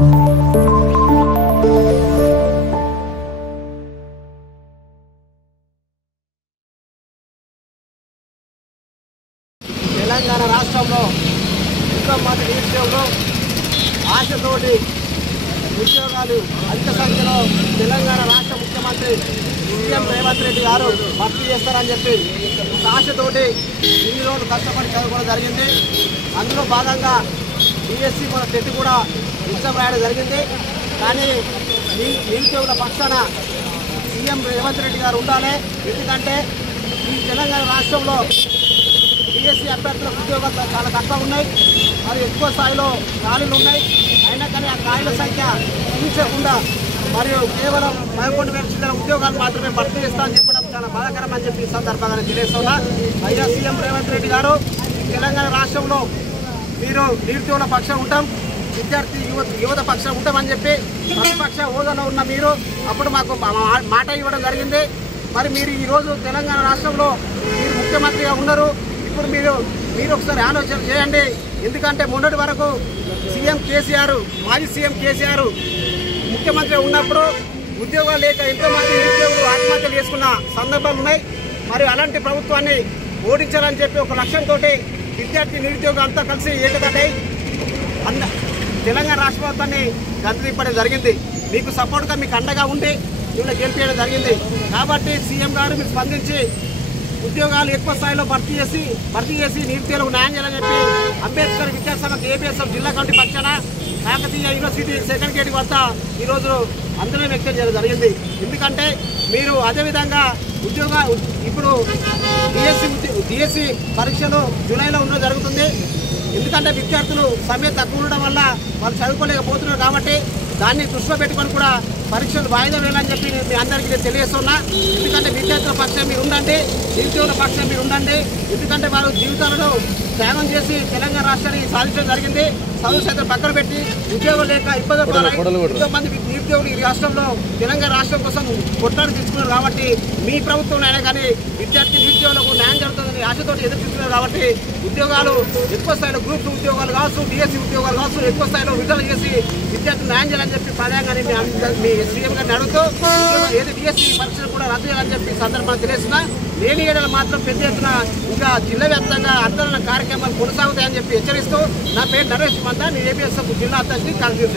తెలంగాణ రాష్ట్రంలో ఎంతోమంది నిరుద్యోగులు ఆశతోటి ఉద్యోగాలు అధిక సంఖ్యలో తెలంగాణ రాష్ట్ర ముఖ్యమంత్రి సీఎం రేవంత్ రెడ్డి గారు భర్తీ చేస్తారని చెప్పి ఒక ఆశతోటి ఇన్ని రోజులు కష్టపడి చదువుకోవడం జరిగింది. అందులో భాగంగా డిఎస్సి మన టెట్ కూడా ఎగ్జామ్ రాయడం జరిగింది. కానీ నిరుద్యోగుల పక్షాన సీఎం రేవంత్ రెడ్డి గారు ఉండాలి. ఎందుకంటే ఈ తెలంగాణ రాష్ట్రంలో డిఎస్సి అభ్యర్థులకు ఉద్యోగాలు చాలా తక్కువ ఉన్నాయి, మరి ఎక్కువ స్థాయిలో ఖాళీలు ఉన్నాయి. అయినా కానీ ఆ ఖాళీల సంఖ్య ఊహించకుండా మరియు కేవలం 11,000 చిల్లర ఉద్యోగాలు మాత్రమే భర్తీ చేస్తామని చెప్పడం చాలా బాధాకరం అని చెప్పి ఈ సందర్భంగా తెలియజేస్తున్నా. అయ్యా సీఎం రేవంత్ రెడ్డి గారు, తెలంగాణ రాష్ట్రంలో మీరు నిరుద్యోగుల పక్షం ఉంటాం, విద్యార్థి యువత పక్షం ఉంటామని చెప్పి ప్రతిపక్ష హోదాలో ఉన్న మీరు అప్పుడు మాకు మాట ఇవ్వడం జరిగింది. మరి మీరు ఈరోజు తెలంగాణ రాష్ట్రంలో మీరు ముఖ్యమంత్రిగా ఉన్నారు. ఇప్పుడు మీరు ఒకసారి ఆలోచన చేయండి. ఎందుకంటే మొన్నటి వరకు మాజీ సీఎం కేసీఆర్ ముఖ్యమంత్రి ఉన్నప్పుడు ఉద్యోగాలు లేక ఎంతోమంది నిరుద్యోగులు ఆత్మహత్యలు చేసుకున్న సందర్భాలు ఉన్నాయి. మరి అలాంటి ప్రభుత్వాన్ని ఓడించాలని చెప్పి ఒక లక్ష్యంతో విద్యార్థి నిరుద్యోగులు అంతా కలిసి ఏకదటై తెలంగాణ రాష్ట్ర ప్రభుత్వాన్ని గద్దె తిప్పడం జరిగింది. మీకు సపోర్ట్గా మీకు అండగా ఉండి మిమ్మల్ని గెలిపించడం జరిగింది. కాబట్టి సీఎం గారు మీరు స్పందించి ఉద్యోగాలు ఎక్కువ స్థాయిలో భర్తీ చేసి నిరుద్యోగులకు న్యాయం చేయాలని చెప్పి అంబేద్కర్ విద్యాసంఘ ఏపీఎస్ఎఫ్ జిల్లా కమిటీ పక్షాన కాకతీయ యూనివర్సిటీ సెకండ్ గేట్ వద్ద ఈరోజు ఆందోళన వ్యక్తం చేయడం జరిగింది. ఎందుకంటే మీరు అదేవిధంగా ఇప్పుడు డిఎస్సి పరీక్షలు జూలైలో ఉండడం జరుగుతుంది. ఎందుకంటే విద్యార్థులు సమయం తక్కువ ఉండడం వల్ల వాళ్ళు చదువుకోలేకపోతున్నారు. కాబట్టి దాన్ని దృష్టిలో పెట్టుకొని కూడా పరీక్షలు వాయిదా వేయాలని చెప్పి మీ అందరికీ నేను తెలియజేస్తున్నా. ఎందుకంటే విద్యార్థుల పక్షం మీరు ఉండండి, నిరుద్యోగుల పక్షం మీరు ఉండండి. ఎందుకంటే వారు జీవితాలను త్యాగం చేసి తెలంగాణ రాష్ట్రాన్ని సాధించడం జరిగింది. చదువు సైతం పక్కన పెట్టి ఉద్యోగం లేక ఇబ్బందులు పడాలి. ఎంతో మంది నిరుద్యోగులు ఈ రాష్ట్రంలో తెలంగాణ రాష్ట్రం కోసం కొట్లాడి తీసుకున్నారు. కాబట్టి మీ ప్రభుత్వం అయినా కానీ విద్యార్థి నిరుద్యోగులకు న్యాయం జరుగుతుందని ఆశతో ఎదురు చూస్తున్నారు. కాబట్టి ఉద్యోగాలు ఎక్కువ స్థాయిలో గ్రూప్ ఉద్యోగాలు కావచ్చు, డిఎస్సి ఉద్యోగాలు కావచ్చు ఎక్కువ స్థాయిలో విడుదల చేసి విద్యార్థులు న్యాయం చేయాలని చెప్పి ప్రధానంగానే మీ సీఎం గారిని అడుగుతూ ఏది డిఎస్సి పరీక్షలు కూడా రద్దు చేయాలని చెప్పి సందర్భంగా తెలియజేస్తున్నా. లేని ఏడాది మాత్రం పెద్ద ఎత్తున ఇంకా జిల్లా వ్యాప్తంగా ఆందోళన కార్యక్రమాలు కొనసాగుతాయని చెప్పి హెచ్చరిస్తూ నా పేరు నరేష్ మందా, నేను ఏపీఎస్ఎఫ్ జిల్లా అధ్యక్షుడిని కాంగ్రెస్.